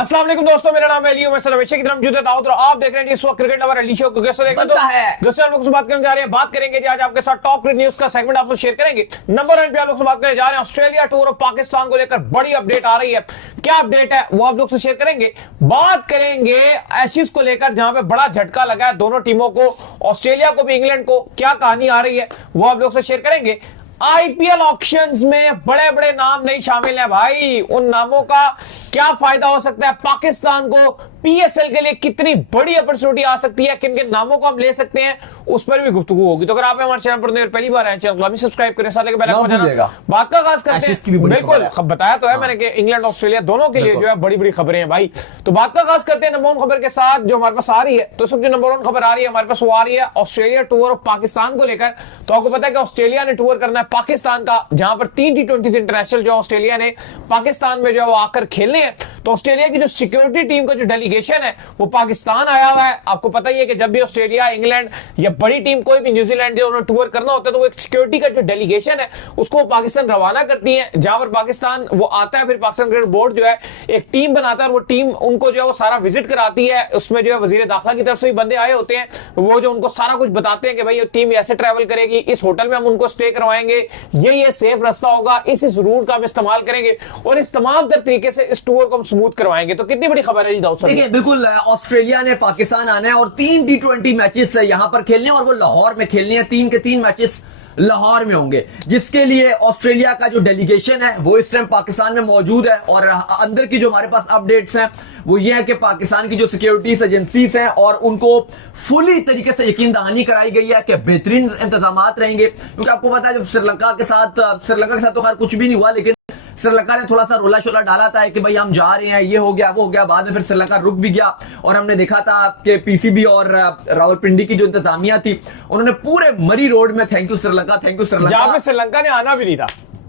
अस्सलाम वालेकुम दोस्तों, मेरा नाम है अली, मैं हमेशा की तरह मौजूद है दाऊद और आप देख रहे हैं इस वक्त क्रिकेट लवर अली शो को। कैसे देखते हैं दोस्तों, हम लोग से बात करने जा रहे हैं, बात करेंगे जी आज आपके साथ टॉप न्यूज का सेगमेंट आप लोग शेयर करेंगे। नंबर 1 पे आप लोग से बात करने जा रहे हैं ऑस्ट्रेलिया टूर और पाकिस्तान को लेकर बड़ी अपडेट आ रही है। क्या अपडेट है वो आप लोग से शेयर करेंगे। बात करेंगे एशेज को लेकर जहां पे बड़ा झटका लगा है दोनों टीमों को, ऑस्ट्रेलिया को भी इंग्लैंड को। क्या कहानी आ रही है वो आप लोग से शेयर करेंगे। आईपीएल ऑक्शंस में बड़े बड़े नाम नहीं शामिल हैं भाई, उन नामों का क्या फायदा हो सकता है, पाकिस्तान को पीएसएल के लिए कितनी बड़ी अपॉर्चुनिटी आ सकती है, किन किन नामों को हम ले सकते हैं, उस पर भी गुफ्तगू होगी। तो अगर आप हमारे चैनल पर पहली बार आए चैनल को सब्सक्राइब करें, साथ बेल आइकन बजाना। बात का आगाज करते हैं। बिल्कुल बताया तो है मैंने कि इंग्लैंड ऑस्ट्रेलिया दोनों के लिए जो है बड़ी बड़ी खबरें हैं भाई। तो बात का आगाज करते हैं नंबर 1 खबर के साथ जो हमारे पास आ रही है। तो सब जो नंबर 1 खबर आ रही है हमारे पास वो आ रही है ऑस्ट्रेलिया टूर और पाकिस्तान को लेकर। तो आपको पता है कि ऑस्ट्रेलिया ने टूर करना है पाकिस्तान का, जहां पर 3 T20 इंटरनेशनल जो ऑस्ट्रेलिया ने पाकिस्तान में जो है वो आकर खेलने हैं। तो ऑस्ट्रेलिया की जो सिक्योरिटी टीम का जो डेलीगेशन है वो पाकिस्तान आया हुआ है। आपको पता ही है कि जब भी ऑस्ट्रेलिया, इंग्लैंड या बड़ी टीम कोई भी न्यूजीलैंड जो उन्हें टूर करना होता है तो वो एक सिक्योरिटी का जो डेलीगेशन है उसको पाकिस्तान रवाना करती है, जहां पर पाकिस्तान वो आता है। फिर पाकिस्तान क्रिकेट बोर्ड जो है एक टीम बनाता है और वो टीम उनको जो है वो सारा विजिट कराती है। उसमें जो है वजीर दाखिला की तरफ से भी बंदे आए होते हैं, वो जो उनको सारा कुछ बताते हैं कि भाई ये टीम ऐसे ट्रैवल करेगी, इस होटल में हम उनको स्टे करवाएंगे, ये सेफ रास्ता होगा, इस रूट का हम इस्तेमाल करेंगे और इस तमाम तरीके से इस टूर को हम स्मूथ करवाएंगे। तो कितनी बड़ी खबर है देखिए, बिल्कुल ऑस्ट्रेलिया ने पाकिस्तान आना है और 3 T20 मैचेस यहां पर खेलने और वो लाहौर में खेलने हैं। 3 के 3 मैचेस लाहौर में होंगे, जिसके लिए ऑस्ट्रेलिया का जो डेलीगेशन है वो इस टाइम पाकिस्तान में मौजूद है। और अंदर की जो हमारे पास अपडेट्स हैं वो ये है कि पाकिस्तान की जो सिक्योरिटीज एजेंसीज हैं और उनको फुली तरीके से यकीन दहानी कराई गई है कि बेहतरीन इंतजाम रहेंगे। क्योंकि आपको पता है जब श्रीलंका के साथ तो खैर कुछ भी नहीं हुआ, लेकिन श्रीलंका ने थोड़ा सा रोला शोला डाला था कि भाई हम जा रहे हैं, ये हो गया वो हो गया। बाद में फिर श्रीलंका रुक भी गया और हमने देखा था कि पीसीबी और रावलपिंडी की जो इंतजामिया थी उन्होंने पूरे मरी रोड में थैंक यू श्रीलंका जहां पे श्रीलंका ने आना भी नहीं था,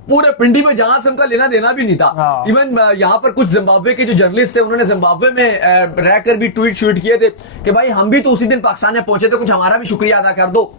पूरे पिंडी में जहां से उनका लेना देना भी नहीं था। इवन यहाँ पर कुछ जिम्बाब्वे के जो जर्नलिस्ट थे उन्होंने जिम्बाब्वे में रहकर भी ट्वीट किए थे कि भाई हम भी तो उसी दिन पाकिस्तान में पहुंचे थे, कुछ हमारा भी शुक्रिया अदा कर दो।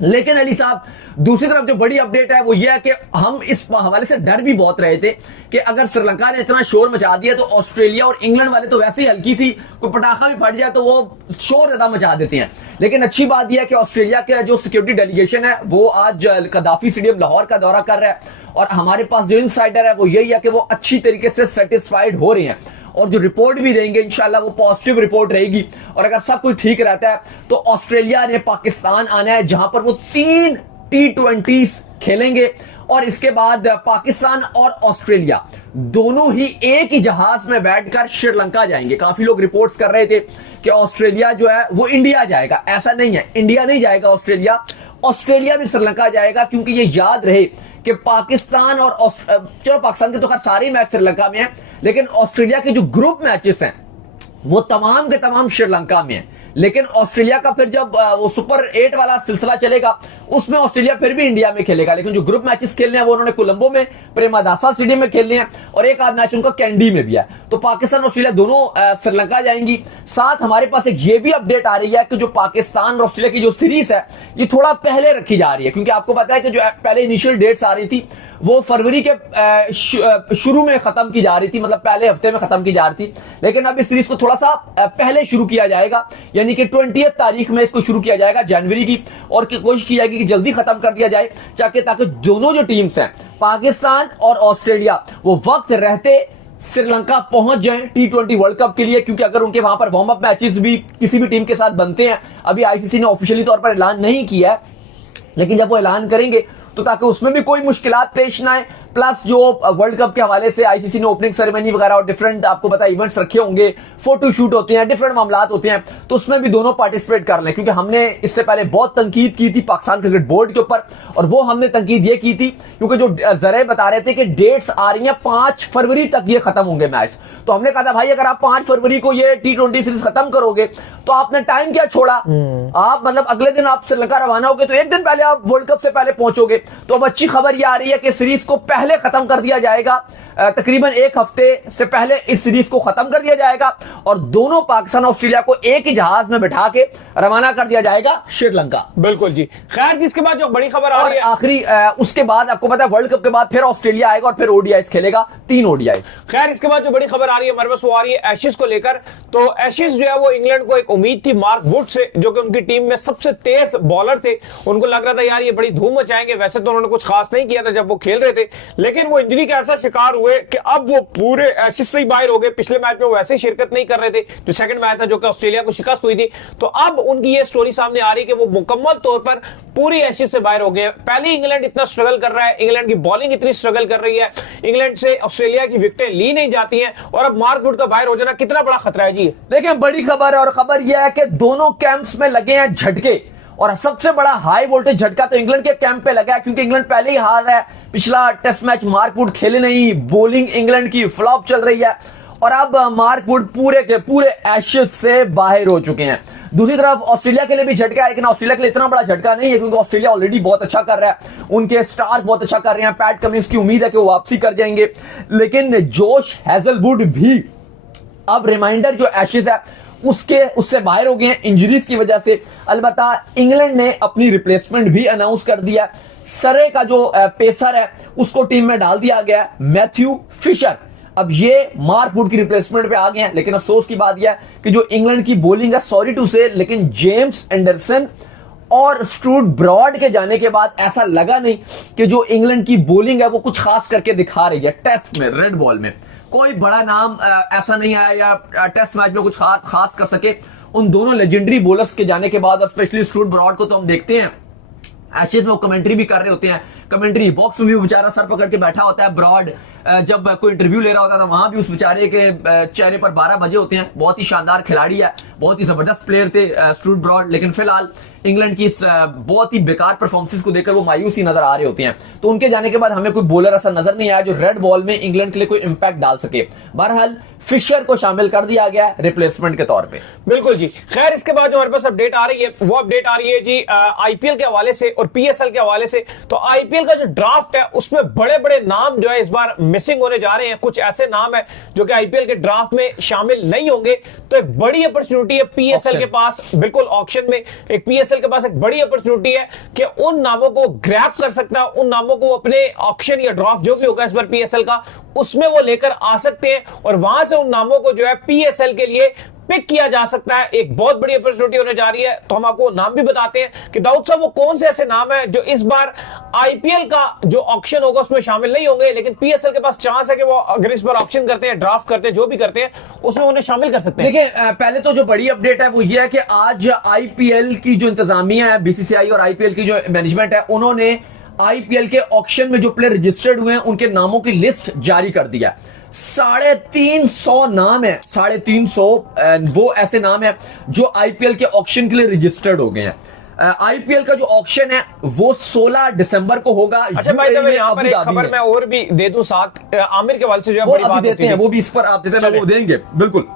लेकिन अली साहब, दूसरी तरफ जो बड़ी अपडेट है वो ये है कि हम इस हवाले से डर भी बहुत रहे थे कि अगर श्रीलंका ने इतना शोर मचा दिया तो ऑस्ट्रेलिया और इंग्लैंड वाले तो वैसे ही हल्की सी कोई पटाखा भी फट जाए तो वो शोर ज्यादा मचा देते हैं। लेकिन अच्छी बात यह है कि ऑस्ट्रेलिया का जो सिक्योरिटी डेलीगेशन है वो आज कदाफी स्टेडियम लाहौर का दौरा कर रहा है और हमारे पास जो इनसाइडर है वो यही है कि वो अच्छी तरीके से सेटिस्फाइड हो रहे हैं और जो रिपोर्ट भी देंगे इंशाल्लाह वो पॉजिटिव रिपोर्ट रहेगी। और अगर सब कुछ ठीक रहता है तो ऑस्ट्रेलिया ने पाकिस्तान आना है, जहां पर वो 3 T20 खेलेंगे और इसके बाद पाकिस्तान और ऑस्ट्रेलिया दोनों ही एक ही जहाज में बैठकर श्रीलंका जाएंगे। काफी लोग रिपोर्ट्स कर रहे थे कि ऑस्ट्रेलिया जो है वो इंडिया जाएगा, ऐसा नहीं है, इंडिया नहीं जाएगा ऑस्ट्रेलिया भी श्रीलंका जाएगा। क्योंकि ये याद रहे कि पाकिस्तान और चलो पाकिस्तान के तो खैर सारे मैच श्रीलंका में हैं, लेकिन ऑस्ट्रेलिया के जो ग्रुप मैचेस हैं वो तमाम के तमाम श्रीलंका में हैं। लेकिन ऑस्ट्रेलिया का फिर जब वो सुपर 8 वाला सिलसिला चलेगा उसमें ऑस्ट्रेलिया फिर भी इंडिया में खेलेगा। लेकिन जो ग्रुप मैचेस खेलने हैं वो उन्होंने कोलंबो में प्रेमादासा स्टेडियम में खेलने हैं और एक आध मैच उनका कैंडी में भी है। तो पाकिस्तान और ऑस्ट्रेलिया दोनों श्रीलंका जाएंगी। साथ हमारे पास एक ये भी अपडेट आ रही है कि जो पाकिस्तान और ऑस्ट्रेलिया की जो सीरीज है ये थोड़ा पहले रखी जा रही है, क्योंकि आपको पता है कि जो पहले इनिशियल डेट्स आ रही थी वो फरवरी के शुरू में खत्म की जा रही थी, मतलब पहले हफ्ते में खत्म की जा रही थी। लेकिन अब इस सीरीज को थोड़ा सा पहले शुरू किया जाएगा, यानी कि 20 तारीख में इसको शुरू किया जाएगा जनवरी की, और कोशिश की जाएगी कि जल्दी खत्म कर दिया जाए ताकि दोनों जो टीम्स हैं पाकिस्तान और ऑस्ट्रेलिया वो वक्त रहते श्रीलंका पहुंच जाएं T20 वर्ल्ड कप के लिए। क्योंकि अगर उनके वहां पर वार्म अप मैचेस भी किसी भी टीम के साथ बनते हैं, अभी आईसीसी ने ऑफिशियली तौर पर ऐलान नहीं किया है, लेकिन जब वो ऐलान करेंगे तो ताकि उसमें भी कोई मुश्किलात पेश ना आए। प्लस जो वर्ल्ड कप के हवाले से आईसीसी ने ओपनिंग सेरेमनी वगैरह और डिफरेंट आपको पता है इवेंट्स रखे होंगे, फोटो शूट होते हैं, डिफरेंट मामलात होते हैं, तो उसमें भी दोनों पार्टिसिपेट कर लें। क्योंकि हमने इससे पहले बहुत तनकीद की थी पाकिस्तान क्रिकेट बोर्ड के ऊपर, और वो हमने तनकीद ये की थी क्योंकि जो जराए बता रहे थे कि डेट्स आ रही हैं 5 फरवरी तक ये खत्म होंगे मैच। तो हमने कहा था भाई अगर आप 5 फरवरी को ये T20 सीरीज खत्म करोगे तो आपने टाइम क्या छोड़ा। आप मतलब अगले दिन आप श्रीलंका रवाना होगे तो एक दिन पहले आप वर्ल्ड कप से पहले पहुंचोगे। तो अब अच्छी खबर ये आ रही है कि सीरीज को पहले पहले खत्म कर दिया जाएगा, तकरीबन एक हफ्ते से पहले इस सीरीज को खत्म कर दिया जाएगा और दोनों पाकिस्तान और ऑस्ट्रेलिया को एक ही जहाज में बिठा के रवाना कर दिया जाएगा श्रीलंका। बिल्कुल जी। खैर, जिसके बाद जो बड़ी खबर आ रही है, आखिरी उसके बाद आपको पता है वर्ल्ड कप के बाद फिर ऑस्ट्रेलिया आएगा और फिर ओडीआईस खेलेगा, 3 ओडीआई। खैर, इसके बाद जो बड़ी खबर आ रही है हमारे पास, वो आ रही है एशेज को लेकर। तो एशेज जो है वो इंग्लैंड को एक उम्मीद थी मार्क वुड से, जो कि उनकी टीम में सबसे तेज बॉलर थे। उनको लग रहा था यार ये बड़ी धूम मचाएंगे। वैसे तो उन्होंने कुछ खास नहीं किया था जब वो खेल रहे थे, लेकिन वो इंजरी का ऐसा शिकार हुए कि अब वो पूरे एशेज से ही बाहर हो गए। पिछले मैच में वो वैसे ही शिरकत नहीं कर रहे थे, जो सेकंड मैच था जो कि ऑस्ट्रेलिया को शिकस्त हुई थी। तो अब उनकी ये स्टोरी सामने आ रही है कि वो मुकम्मल तौर पर पूरी एशेज से बाहर हो गए। पहले इंग्लैंड इतना स्ट्रगल कर रहा है, इंग्लैंड की बॉलिंग इतनी स्ट्रगल कर रही है, इंग्लैंड से ऑस्ट्रेलिया की विकेटें ली नहीं जाती हैं, और अब मार्क वुड का बाहर हो जाना कितना बड़ा खतरा है जी। देखिए, बड़ी खबर है और खबर यह है कि दोनों कैंप्स में लगे हैं झटके, और सबसे बड़ा हाई वोल्टेज झटका तो इंग्लैंड के कैंप पे लगा है, क्योंकि इंग्लैंड पहले ही हार रहा है। पिछला टेस्ट मैच मार्क वुड खेले नहीं, बॉलिंग इंग्लैंड की फ्लॉप चल रही है, और अब मार्क वुड पूरे के पूरे एशेज से बाहर हो चुके हैं। दूसरी तरफ ऑस्ट्रेलिया के लिए भी झटका है, लेकिन ऑस्ट्रेलिया के लिए इतना बड़ा झटका नहीं है, क्योंकि ऑस्ट्रेलिया ऑलरेडी बहुत अच्छा कर रहा है, उनके स्टार बहुत अच्छा कर रहे हैं। पैट कमिंस की उम्मीद है कि वो वापसी कर जाएंगे, लेकिन जोश हैजलवुड भी अब रिमाइंडर जो एशेज है उससे बाहर हो गए हैं इंजरीज की वजह से। अलबत्ता इंग्लैंड ने अपनी रिप्लेसमेंट भी अनाउंस कर दिया। सरे का जो पेसर है उसको टीम में डाल दिया गया, मैथ्यू फिशर। अब ये मार्क वुड की रिप्लेसमेंट पे आ गए हैं, लेकिन अफसोस की बात यह है कि जो इंग्लैंड की बॉलिंग है, सॉरी टू से, लेकिन जेम्स एंडरसन और स्टुअर्ट ब्रॉड के जाने के बाद ऐसा लगा नहीं कि जो इंग्लैंड की बॉलिंग है वो कुछ खास करके दिखा रही है। टेस्ट में, रेड बॉल में कोई बड़ा नाम ऐसा नहीं आया या टेस्ट मैच में कुछ खास कर सके। उन दोनों लेजेंडरी बॉलर्स के जाने के बाद, और स्पेशली स्टुअर्ट ब्रॉड को तो हम देखते हैं एशेज में वो कमेंट्री भी कर रहे होते हैं, कमेंट्री बॉक्स में भी बेचारा सर पकड़ के बैठा होता है ब्रॉड। जब कोई इंटरव्यू ले रहा होता था वहां भी उस बेचारे के चेहरे पर 12 बजे होते हैं। बहुत ही शानदार खिलाड़ी है, बहुत ही जबरदस्त प्लेयर थे स्टुअर्ट ब्रॉड, लेकिन फिलहाल इंग्लैंड की इस बहुत ही बेकार परफॉर्मेंस को देखकर वो मायूसी नजर आ रहे होते हैं। तो उनके जाने के बाद हमें कोई बॉलर ऐसा नजर नहीं आया जो रेड बॉल में इंग्लैंड के लिए कोई इंपैक्ट डाल सके। बहरहाल फिशर को शामिल कर दिया गया रिप्लेसमेंट के तौर पे। बिल्कुल जी। खैर, इसके बाद जो हमारे पास अपडेट आ रही है, वो अपडेट आ रही है जी आईपीएल के हवाले से और पीएसएल के हवाले से। तो आईपीएल का जो ड्राफ्ट है उसमें बड़े बड़े नाम जो है इस बार मिसिंग होने जा रहे हैं। कुछ ऐसे नाम है जो कि आईपीएल के ड्राफ्ट में शामिल नहीं होंगे। तो एक बड़ी अपॉर्चुनिटी है पीएसएल के पास, बिल्कुल ऑक्शन में एक पीएसएल के पास एक बड़ी अपॉर्चुनिटी है कि उन नामों को ग्रैब कर सकता है, उन नामों को अपने ऑक्शन या ड्राफ्ट जो भी होगा इस बार पीएसएल का, उसमें वो लेकर आ सकते हैं, और वहां से उन नामों को जो है पीएसएल के लिए पिक किया जा सकता है। एक बहुत बड़ी अपॉर्चुनिटी होने जा रही है। तो हम आपको नाम भी बताते हैं कि दाऊद साहब वो कौन से ऐसे नाम है जो इस बार आईपीएल का जो ऑक्शन होगा उसमें शामिल नहीं होंगे, लेकिन पीएसएल के पास चांस है कि वो अगर इस बार ऑक्शन करते हैं, ड्राफ्ट करते हैं, जो भी करते हैं, उसमें उन्हें शामिल कर सकते हैं। देखिए, पहले तो जो बड़ी अपडेट है वो ये है कि आज आईपीएल की जो इंतजामिया है, बीसीसीआई और आईपीएल की जो मैनेजमेंट है, उन्होंने आईपीएल के ऑक्शन में जो प्लेयर रजिस्टर्ड हुए हैं उनके नामों की लिस्ट जारी कर दिया। 350 नाम है, 350 वो ऐसे नाम है जो आईपीएल के ऑक्शन के लिए रजिस्टर्ड हो गए हैं। आईपीएल का जो ऑक्शन है वो 16 दिसंबर को होगा। अच्छा भाई, जब यहाँ पर एक खबर मैं और भी दे दूं साथ, आमिर के वाले से जो है बड़ी बात देते हैं, वो भी इस पर आप देते हैं, वो देंगे बिल्कुल।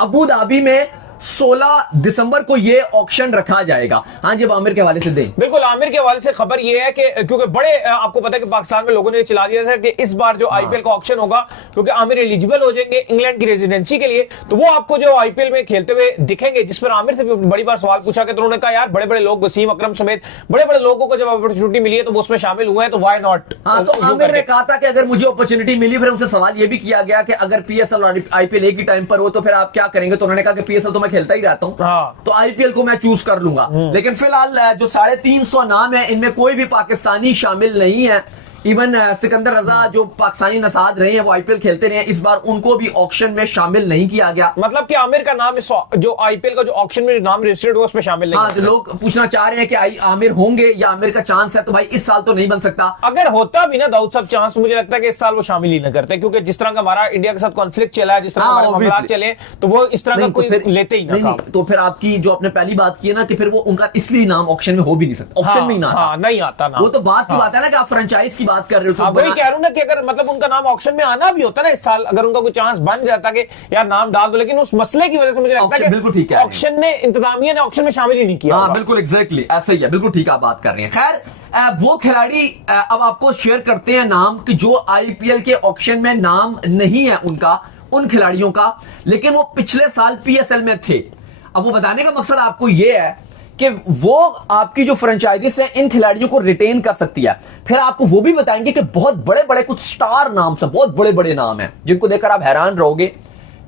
अबू धाबी में 16 दिसंबर को ये ऑक्शन रखा जाएगा। हाँ जी, आमिर के हवाले से दें। बिल्कुल, आमिर के हवाले से खबर ये है कि क्योंकि बड़े आपको पता है कि पाकिस्तान में लोगों ने चिल्ला दिया था कि इस बार जो आईपीएल का ऑक्शन होगा, क्योंकि आमिर एलिजिबल हो जाएंगे इंग्लैंड की रेजिडेंसी के लिए, तो वो आपको जो आईपीएल में खेलते हुए दिखेंगे। जिस पर आमिर से भी बड़ी बार सवाल पूछा कि तो उन्होंने कहा यार बड़े बड़े लोग, वसीम अकरम समेत बड़े बड़े लोगों को जब अपॉर्चुनिटी मिली है तो वो उसमें शामिल हुए हैं, तो व्हाई नॉट। हाँ, तो आमिर ने कहा था कि अगर मुझे अपॉर्चुनिटी मिली, फिर उनसे सवाल ये भी किया गया कि अगर पीएसएल और आईपीएल एक ही टाइम पर हो तो फिर आप क्या करेंगे। तो उन्होंने कहा कि पीएसएल तो मैं खेलता ही रहता हूं, तो आईपीएल को मैं चूज कर लूंगा। लेकिन फिलहाल जो 350 नाम है इनमें कोई भी पाकिस्तानी शामिल नहीं है। इवन सिकंदर रजा जो पाकिस्तानी नसाद रहे हैं, वो आईपीएल खेलते रहे हैं, इस बार उनको भी ऑक्शन में शामिल नहीं किया गया। मतलब कि आमिर का नाम जो आईपीएल का जो ऑक्शन में नाम रजिस्टर्ड हुआ उसमें शामिल नहीं। हाँ, तो लोग पूछना चाह रहे हैं कि आमिर होंगे या आमिर का चांस है, तो भाई इस साल तो नहीं बन सकता। अगर होता भी ना दाऊद साहब चांस, मुझे लगता है कि इस साल वो शामिल ही न करते, क्योंकि जिस तरह का हमारा इंडिया के साथ कॉन्फ्लिक्ट चला है, जिस तरह हमारे मामलात चले, तो वो इस तरह का कोई लेते ही ना। तो फिर आपकी जो आपने पहली बात की है ना कि फिर वो उनका इसलिए नाम ऑक्शन में हो भी नहीं सकता, ऑक्शन में ही ना नहीं आता ना। वो तो बात की बात है ना कि आप फ्रेंचाइज की बात कर रहे हो आप वही कह रहा हूं ना कि अगर मतलब उनका नाम ऑक्शन में आना भी होता ना इस साल, अगर उनका कोई चांस बन जाता कि यार नाम डाल दो, लेकिन उस मसले की वजह से मुझे लगता है कि बिल्कुल ठीक है, ऑक्शन ने इंतजामिया ने ऑक्शन में शामिल ही नहीं किया। हाँ बिल्कुल एग्जैक्टली ऐसे ही है, बिल्कुल ठीक आप बात कर रहे हैं। खैर वो खिलाड़ी अब आपको शेयर करते हैं नाम कि जो आईपीएल के ऑक्शन में नाम नहीं है उनका, उन खिलाड़ियों का, लेकिन वो पिछले साल पीएसएल में थे। अब वो बताने का मकसद आपको ये है कि वो आपकी जो फ्रेंचाइजीज है इन खिलाड़ियों को रिटेन कर सकती है। फिर आपको वो भी बताएंगे कि बहुत बड़े बड़े कुछ स्टार नाम से, बहुत बड़े बड़े नाम हैं जिनको देखकर आप हैरान रहोगे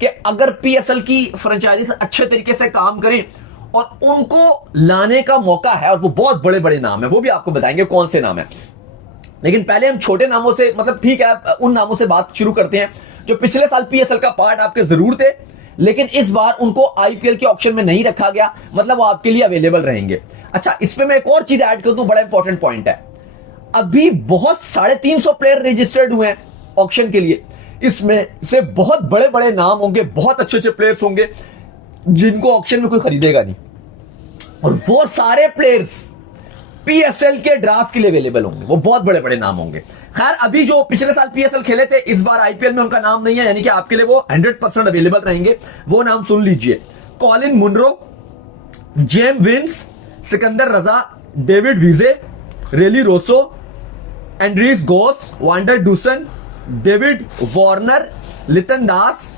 कि अगर पीएसएल की फ्रेंचाइजीज अच्छे तरीके से काम करें और उनको लाने का मौका है, और वो बहुत बड़े बड़े नाम है, वो भी आपको बताएंगे कौन से नाम है। लेकिन पहले हम छोटे नामों से, मतलब ठीक है उन नामों से बात शुरू करते हैं जो पिछले साल पीएसएल का पार्ट आपके जरूर थे, लेकिन इस बार उनको आईपीएल के ऑक्शन में नहीं रखा गया, मतलब वो आपके लिए अवेलेबल रहेंगे। अच्छा, इसमें मैं एक और चीज ऐड कर दूं, बड़ा इंपॉर्टेंट पॉइंट है। अभी बहुत 350 प्लेयर रजिस्टर्ड हुए हैं ऑक्शन के लिए, इसमें से बहुत बड़े बड़े नाम होंगे, बहुत अच्छे अच्छे प्लेयर्स होंगे जिनको ऑक्शन में कोई खरीदेगा नहीं, और वो सारे प्लेयर्स पीएसएल के ड्राफ्ट के लिए अवेलेबल होंगे, वो बहुत बड़े बड़े नाम होंगे। खैर अभी जो पिछले साल पीएसएल खेले थे, इस बार आईपीएल में उनका नाम नहीं है, यानी कि आपके लिए वो 100% अवेलेबल रहेंगे। वो नाम सुन लीजिए: Colin Munro, James Vince, Sikandar Raza, David Wiese, Rilee Rossouw, Andries Gous, van der Dussen, David Warner, Litton Das,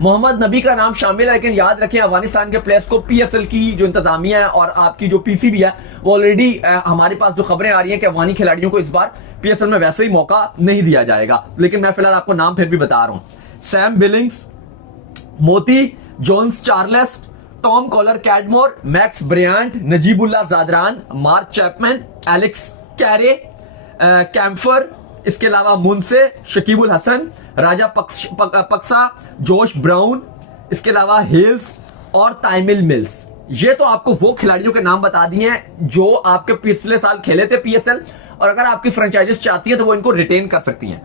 Mohammad Nabi का नाम शामिल है। लेकिन याद रखें अफगानिस्तान के प्लेयर्स को पीएसएल की जो इंतजामिया है और आपकी जो पीसीबी है, वो ऑलरेडी हमारे पास जो खबरें आ रही हैं कि अफगानी खिलाड़ियों को इस बार पीएसएल में वैसे ही मौका नहीं दिया जाएगा। लेकिन मैं फिलहाल आपको नाम फिर भी बता रहा हूं: सैम बिलिंग्स, मोती Johnson Charles, Tom Kohler Cadmore, Max Bryant, Najibullah Zadran, Mark Chapman, Alex Carey, Campher, इसके अलावा मुनसे, शकीबुल हसन, राजा पक्सा, जोश ब्राउन, इसके अलावा हिल्स और ताइमिल मिल्स। ये तो आपको वो खिलाड़ियों के नाम बता दिए हैं जो आपके पिछले साल खेले थे पीएसएल, और अगर आपकी फ्रेंचाइजीज चाहती है तो वो इनको रिटेन कर सकती हैं।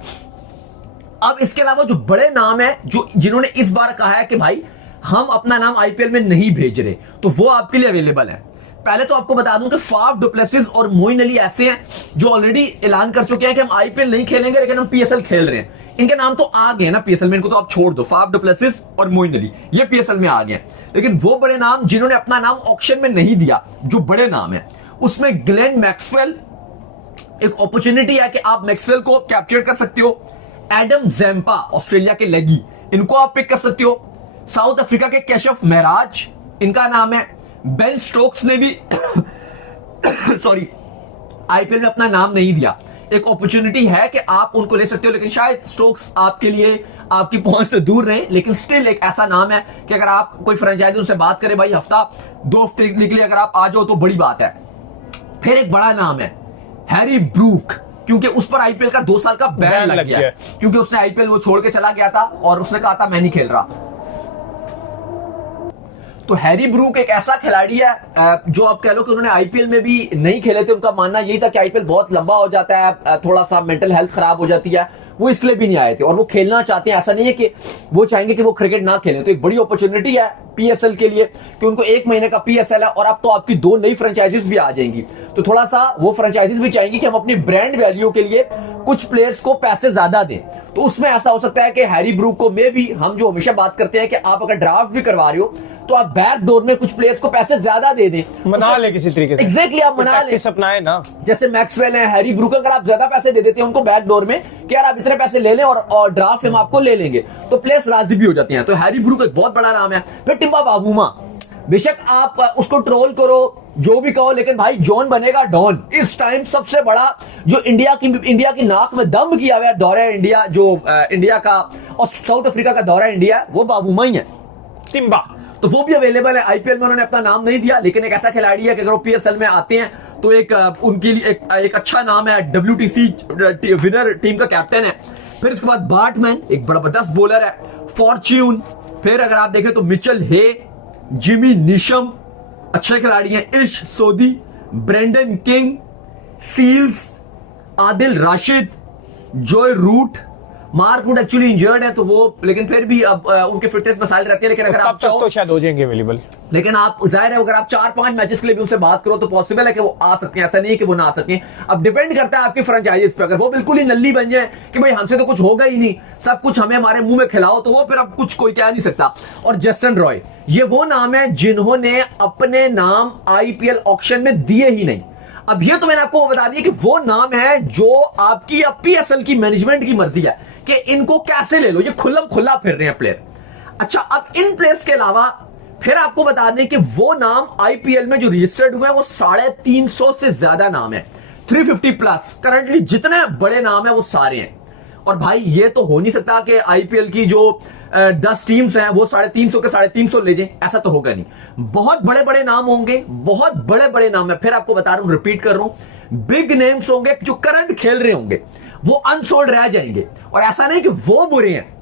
अब इसके अलावा जो बड़े नाम है जो जिन्होंने इस बार कहा है कि भाई हम अपना नाम आईपीएल में नहीं भेज रहे, तो वो आपके लिए अवेलेबल है। पहले तो आपको बता दूं कि फाफ डु प्लेसिस और मोइन अली ऐसे हैं जो ऑलरेडी ऐलान कर चुके हैं कि हम आईपीएल नहीं खेलेंगे, लेकिन हम पीएसएल खेल रहे हैं। इनके नाम तो आ गए ना पीएसएल में, इनको तो आप छोड़ दो। फाफ डु प्लेसिस और मोइन अली ये पीएसएल में आ गए, लेकिन वो बड़े नाम जिन्होंने अपना नाम ऑक्शन में नहीं दिया, जो बड़े नाम है, उसमें ग्लेन मैक्सवेल, एक अपॉर्चुनिटी है कि आप मैक्सवेल को कैप्चर कर सकते हो। एडम जैम्पा ऑस्ट्रेलिया के लेगी, इनको आप पिक कर सकते हो। साउथ अफ्रीका के कैशफ महराज, इनका नाम है। बेन स्टोक्स ने भी सॉरी आईपीएल में अपना नाम नहीं दिया, एक अपॉर्चुनिटी है कि आप उनको ले सकते हो, लेकिन शायद स्टोक्स आपके लिए आपकी पहुंच से दूर रहे, लेकिन स्टिल एक ऐसा नाम है कि अगर आप कोई फ्रेंचाइजी उनसे बात करें, भाई हफ्ता 2 हफ्ते निकले अगर आप आ जाओ तो बड़ी बात है। फिर एक बड़ा नाम है हैरी ब्रूक, क्योंकि उस पर आईपीएल का 2 साल का बैन लग गया, क्योंकि उसने आईपीएल वो छोड़ के चला गया था और उसने कहा था मैं नहीं खेल रहा। तो हैरी ब्रूक एक ऐसा खिलाड़ी है जो आप कह लो कि उन्होंने आईपीएल में भी नहीं खेले थे। उनका मानना यही था कि आईपीएल बहुत लंबा हो जाता है, थोड़ा सा मेंटल हेल्थ खराब हो जाती है, वो इसलिए भी नहीं आए थे, और वो खेलना चाहते हैं। ऐसा नहीं है कि वो चाहेंगे कि वो क्रिकेट ना खेलें। तो एक बड़ी अपॉर्चुनिटी है पीएसएल के लिए कि उनको 1 महीने का पीएसएल है, और अब तो आपकी 2 नई फ्रेंचाइजीज भी आ जाएंगी, तो थोड़ा सा वो फ्रेंचाइजीज भी चाहेंगी कि हम अपनी ब्रांड वैल्यू के लिए कुछ प्लेयर्स को पैसे ज्यादा दें। तो उसमें ऐसा हो सकता है कि हैरी ब्रूक को में भी, हम जो हमेशा बात करते हैं कि आप अगर ड्राफ्ट भी करवा रहे हो तो आप बैक डोर में कुछ प्लेयर्स को पैसे ज्यादा दे दें, मना ले किसी तरीके से। एग्जैक्टली आप मना ले, अपनाए ना। जैसे मैक्सवेल है, हैरी ब्रूक, अगर आप ज्यादा पैसे दे देते हैं उनको बैक डोर में कि यार आप इतने पैसे ले लें और ड्राफ्ट हम आपको ले लेंगे, तो प्लेयर्स राजी भी हो जाते हैं। तो हैरी ब्रूक एक बहुत बड़ा नाम है। फिर टिम्बा बाबूमा, बेशक आप उसको ट्रोल करो जो भी कहो, लेकिन भाई जॉन बनेगा डॉन। इस टाइम सबसे बड़ा जो इंडिया की नाक में दम किया हुआ है दौरा इंडिया, जो इंडिया का और साउथ अफ्रीका का दौरा इंडिया, वो बाबूमा ही है, टिम्बा। तो वो भी अवेलेबल है। आईपीएल में उन्होंने अपना नाम नहीं दिया, लेकिन एक ऐसा खिलाड़ी है कि अगर वो पीएसएल में आते हैं तो एक उनके लिए एक अच्छा नाम है। WTC विनर टीम का कैप्टन है। फिर इसके बाद बार्टमैन, एक बड़ा जबरदस्त बॉलर है। फॉर्च्यून, फिर अगर आप देखें तो मिचेल हे, जिमी नीशम अच्छे खिलाड़ी हैं। Ish Sodhi, Brandon King, Seales, Adil Rashid, Joe Root, Mark Wood actually injured है, तो वो लेकिन फिर भी अब उनके फिटनेस मसाइल रहते हैं, लेकिन अगर तब आप तक तो शायद हो जाएंगे अवेलेबल। लेकिन आप जाहिर है अगर आप 4-5 मैचेस के लिए भी उनसे बात करो तो पॉसिबल है कि वो आ सकते हैं, ऐसा नहीं है कि वो ना आ सकें। अब डिपेंड करता है आपकी फ्रेंचाइजीज पे, अगर वो बिल्कुल ही नल्ली बन जाए कि भाई हमसे तो कुछ होगा ही नहीं, सब कुछ हमें हमारे मुंह में खिलाओ, तो वो फिर अब कुछ कोई कह नहीं सकता। और जस्टिन रॉय ये वो नाम है जिन्होंने अपने नाम आईपीएल ऑक्शन में दिए ही नहीं। अब ये तो मैंने आपको बता दिया कि वो नाम है जो आपकी अब पीएसएल की मैनेजमेंट की मर्जी है कि इनको कैसे ले लो, ये खुल्लम खुल्ला फिर रहे हैं प्लेयर। अच्छा, अब इन प्लेयर्स के अलावा फिर आपको बता दें कि वो नाम आईपीएल में जो रजिस्टर्ड हुए हैं वो 350 से ज्यादा नाम है, 350 प्लस करंटली जितने बड़े नाम है वो सारे हैं। और भाई ये तो हो नहीं सकता कि आईपीएल की जो 10 टीम्स हैं वो 350 के 350 ले जाएं, ऐसा तो होगा नहीं। बहुत बड़े बड़े नाम होंगे, बहुत बड़े बड़े नाम है, फिर आपको बता रहा हूं, रिपीट कर रहा हूं, बिग नेम्स होंगे जो करंट खेल रहे होंगे, वो अनसोल्ड रह जाएंगे। और ऐसा नहीं कि वो बुरे हैं,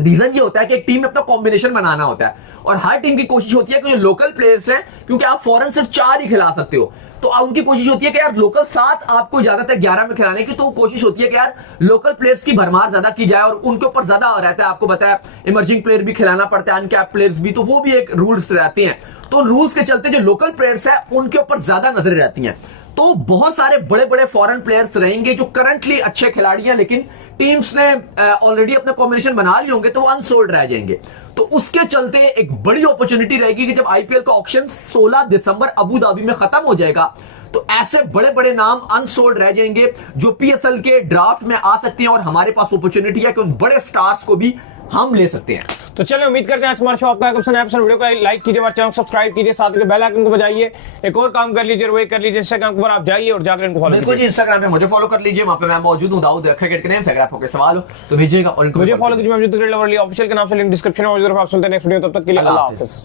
रीजन ये होता है कि एक टीम में अपना कॉम्बिनेशन बनाना होता है और हर टीम की कोशिश होती है कि जो लोकल प्लेयर्स हैं, क्योंकि आप फॉरेन सिर्फ 4 ही खिला सकते हो, तो उनकी कोशिश होती है कि यार लोकल 7 आपको ज्यादातर 11 में खिलाने की, तो कोशिश होती है कि यार लोकल प्लेयर्स की भरमार ज्यादा की जाए और उनके ऊपर ज्यादा रहता है। आपको बताया इमर्जिंग प्लेयर भी खिलाना पड़ता है, अनकैप प्लेयर्स भी, तो वो भी एक रूल्स रहते हैं। तो रूल्स के चलते जो लोकल प्लेयर्स है उनके ऊपर ज्यादा नजर रहती हैं। तो बहुत सारे बड़े बड़े फॉरेन प्लेयर्स रहेंगे जो करंटली अच्छे खिलाड़ी हैं, लेकिन टीम्स ने ऑलरेडी अपने कॉम्बिनेशन बना लिए होंगे, तो वो अनसोल्ड रह जाएंगे। तो उसके चलते एक बड़ी अपॉर्चुनिटी रहेगी कि जब आईपीएल का ऑक्शन 16 दिसंबर अबू धाबी में खत्म हो जाएगा, तो ऐसे बड़े बड़े नाम अनसोल्ड रह जाएंगे जो पीएसएल के ड्राफ्ट में आ सकते हैं, और हमारे पास अपॉर्चुनिटी है कि उन बड़े स्टार्स को भी हम ले सकते हैं। तो चलिए, उम्मीद करते हैं आज हमारा शो आपका पसंद आया। वीडियो को लाइक कीजिए, हमारे चैनल को सब्सक्राइब कीजिए, साथ में बेल आइकन को बजाइए। एक और काम कर लीजिए, वही कर लीजिए, इंस्टाग्राम पर आप जाइए और जाकर इनको फॉलो बिल्कुल जी, इंस्टाग्राम पे मुझे फॉलो कर लीजिए, वहां पे मैं मौजूद हूं, दाऊद क्रिकेट के नेम से। अगर आपको कोई सवाल हो तो भेजिएगा और इनको मुझे फॉलो कीजिए, मैं ऑफिशियल के नाम से लिंक डिस्क्रिप्शन में मौजूद है। आप सुनते हैं नेक्स्ट वीडियो, तब तक के लिए अल्लाह हाफिज।